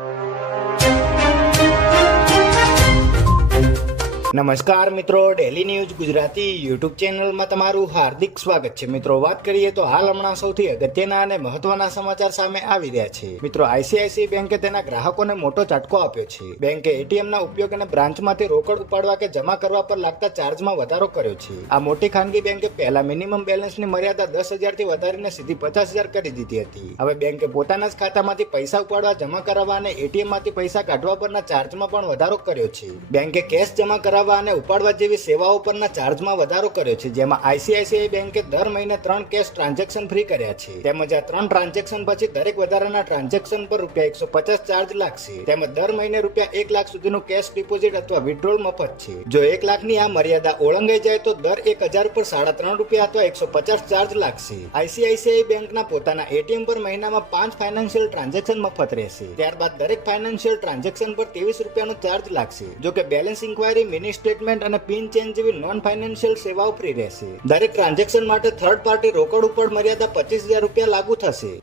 you. નમસ્કાર મિત્રો daily news Gujarati YouTube ચેનલમાં તમારું હાર્દિક સ્વાગત છે. મિત્રો, વાત કરીએ તો હાલ હમણાં સૌથી અગત્યના અને મહત્વના સમાચાર સામે આવી રહ્યા છે. મિત્રો આઈસીઆઈસી બેંકે તેના ગ્રાહકોને મોટો ઝટકો આપ્યો છે. બેંકે એટીએમ ના ઉપયોગ અને બ્રાન્ચમાંથી રોકડ ઉપાડવા કે જમા કરવા પર લાગતા ચાર્જમાં વધારો કર્યો છે. આ મોટી ખાનગી બેંકે પહેલા મિનિમમ બેલેન્સની મર્યાદા દસ હજારથી વધારીને સીધી પચાસ હજાર કરી દીધી હતી. હવે બેંકે પોતાના જ ખાતામાંથી પૈસા ઉપાડવા, જમા કરાવવા અને એટીએમમાંથી પૈસા કાઢવા પરના ચાર્જમાં પણ વધારો કર્યો છે. બેંકે કેશ જમા કરાવવા અને ઉપાડવા જેવી સેવાઓ પરના ચાર્જમાં વધારો કર્યો છે, જેમાં આઈસીઆઈસીઆઈ બેંકે દર મહિને ત્રણ કેશ ટ્રાન્ઝેક્શન ફ્રી કર્યા છે. તેમજ આ ત્રણ ટ્રાન્ઝેક્શન પછી દરેક વધારાના ટ્રાન્ઝેક્શન પર રૂપિયા એકસો પચાસ ચાર્જ લાગશે. તેમજ દર મહિને રૂપિયા એક લાખ સુધીનું કેશ ડિપોઝિટ અથવા વિડ્રોલ મફત છે. જો એક લાખની આ મર્યાદા ઓળંગાઈ જાય તો દર એક હજાર પર સાડા ત્રણ રૂપિયા અથવા એકસો પચાસ ચાર્જ લાગશે. આઈસીઆઈસીઆઈ બેંકના પોતાના એટીએમ પર મહિનામાં પાંચ ફાઇનાન્શિયલ ટ્રાન્ઝેક્શન મફત રહેશે. ત્યારબાદ દરેક ફાઇનાન્શિયલ ટ્રાન્ઝેક્શન પર ત્રેવીસ રૂપિયાનો ચાર્જ લાગશે. જો કે બેલેન્સ ઇન્ક્વાયરી મિની સ્ટેટમેન્ટ અને પિન ચેન્જ જેવી નોન ફાઇનાન્શિયલ સેવાઓ ફ્રી રહેશે. દરેક ટ્રાન્ઝેક્શન માટે થર્ડ પાર્ટી રોકડ ઉપર મર્યાદા પચીસ હજાર રૂપિયા લાગુ થશે.